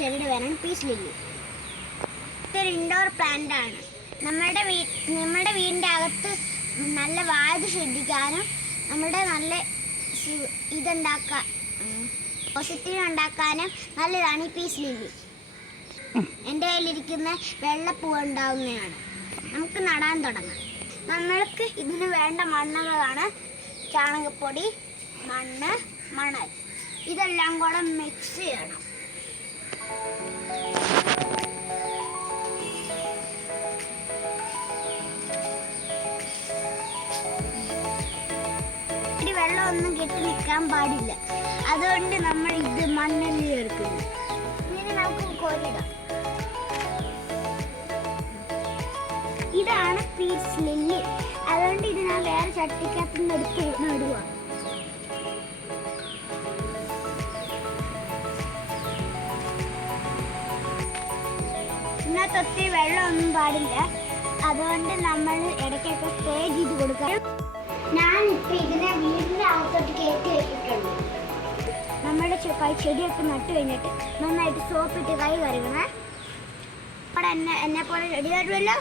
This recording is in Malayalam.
ചെടിയുടെ പേരാണ് പീസ് ലില്ലി. ഇതൊരു ഇൻഡോർ പ്ലാന്റ് ആണ്. നമ്മുടെ വീടിൻ്റെ അകത്ത് നല്ല വായു ശ്രദ്ധിക്കാനും നമ്മുടെ നല്ല ഇതുണ്ടാക്കാൻ പോസിറ്റീവ് ഉണ്ടാക്കാനും നല്ലതാണ് ഈ പീസ് ലില്ലി. എൻ്റെ കയ്യിലിരിക്കുന്ന വെള്ളപ്പൂ ഉണ്ടാവുന്നതാണ്. നമുക്ക് നടാൻ തുടങ്ങാം. നമ്മൾക്ക് ഇതിന് വേണ്ട മണ്ണുകളാണ് ചാണകപ്പൊടി, മണ്ണ്, മണൽ. ഇതെല്ലാം കൂടെ മിക്സ് ചെയ്യണം. വെള്ളമൊന്നും കെട്ടി നിൽക്കാൻ പാടില്ല. അതുകൊണ്ട് നമ്മൾ ഇത് മണ്ണിൽ ചേർക്കുന്നു. ഇതിന് നമുക്ക് കോരിടാം. ഇതാണ് പീസ് ലില്ലി. അതുകൊണ്ട് ഇത് ഞാൻ വേറെ ചട്ടിക്കകത്ത് നിന്ന് എടുത്ത് നടുക. ഇതിനകത്ത് ഒത്തിരി വെള്ളമൊന്നും പാടില്ല. അതുകൊണ്ട് നമ്മൾ ഇടയ്ക്കൊക്കെ സ്പ്രേ ചെയ്ത് കൊടുക്കാം. ഞാനിപ്പോൾ ഇതിനെ വീടിൻ്റെ അകത്തോട്ട് കയറ്റി വെച്ചിട്ടുണ്ട്. നമ്മുടെ ചെടിയൊക്കെ നട്ട് കഴിഞ്ഞിട്ട് നന്നായിട്ട് സോപ്പിട്ട് കൈ കഴുകണേ. അവിടെ എന്നെ പോലെ റെഡി ആയിട്ടുമല്ലോ.